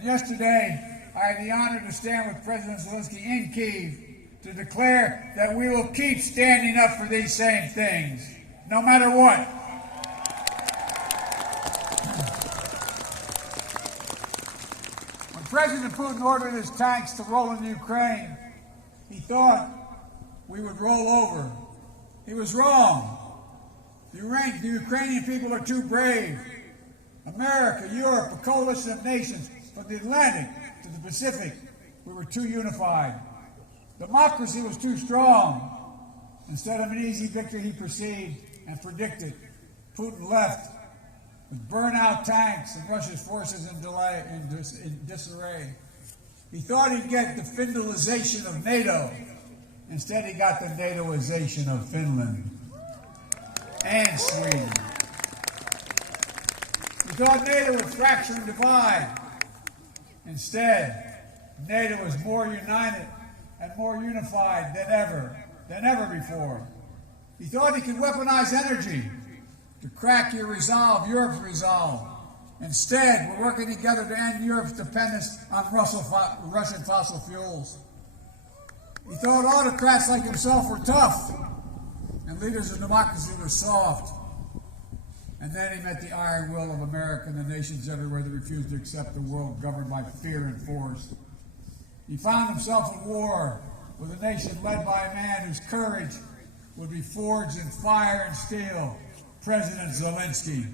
And yesterday, I had the honor to stand with President Zelensky in Kyiv to declare that we will keep standing up for these same things, no matter what. When President Putin ordered his tanks to roll into Ukraine, he thought we would roll over. He was wrong. The Ukrainian people are too brave. America, Europe, a coalition of nations from the Atlantic to the Pacific, we were too unified. Democracy was too strong. Instead of an easy victory he perceived and predicted, Putin left with burnout tanks and Russia's forces in disarray. He thought he'd get the Finlandization of NATO. Instead, he got the NATOization of Finland and Sweden. He thought NATO would fracture and divide. Instead, NATO is more united and more unified than ever before. He thought he could weaponize energy to crack your resolve, Europe's resolve. Instead, we're working together to end Europe's dependence on Russian fossil fuels. He thought autocrats like himself were tough and leaders of democracy were soft. And then he met the iron will of America and the nations everywhere that refused to accept a world governed by fear and force. He found himself at war with a nation led by a man whose courage would be forged in fire and steel, President Zelensky.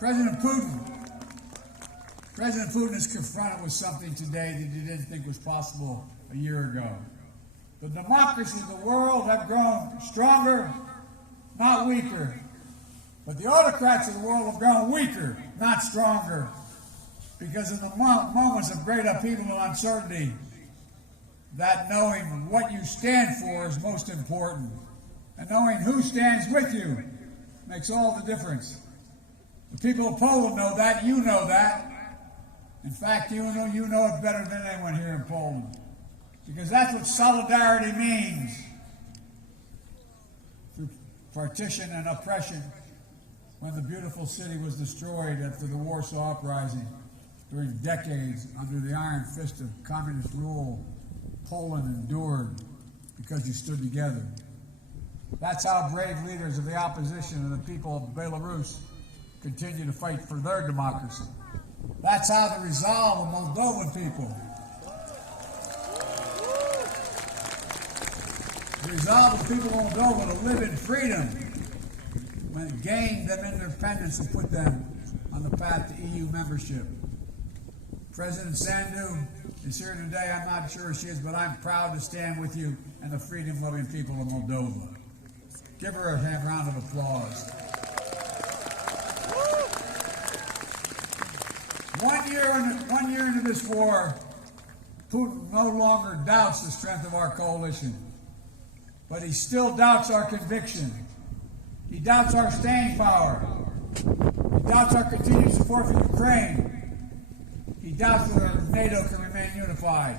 President Putin is confronted with something today that he didn't think was possible a year ago. The democracies of the world have grown stronger, not weaker. But the autocrats of the world have grown weaker, not stronger. Because in the moments of great upheaval and uncertainty, that knowing what you stand for is most important. And knowing who stands with you makes all the difference. The people of Poland know that, you know that. In fact, you know it better than anyone here in Poland. Because that's what solidarity means. Through partition and oppression, when the beautiful city was destroyed after the Warsaw Uprising, during decades under the iron fist of communist rule, Poland endured because you stood together. That's how brave leaders of the opposition and the people of Belarus continue to fight for their democracy. That's how the resolve of Moldovan people, the resolve of people of Moldova to live in freedom, when it gained them independence and put them on the path to EU membership. President Sandu is here today. I'm not sure she is, but I'm proud to stand with you and the freedom-loving people of Moldova. Give her a round of applause. 1 year into this war, Putin no longer doubts the strength of our coalition, but he still doubts our conviction. He doubts our staying power. He doubts our continued support for Ukraine. He doubts whether NATO can remain unified.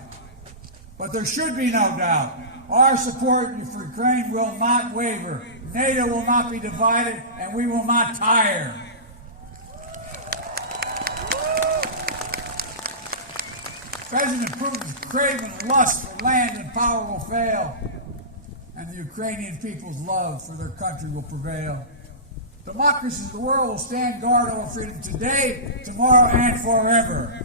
But there should be no doubt. Our support for Ukraine will not waver. NATO will not be divided, and we will not tire. President Putin's craven lust for land and power will fail, and the Ukrainian people's love for their country will prevail. Democracies of the world will stand guard over freedom today, tomorrow, and forever.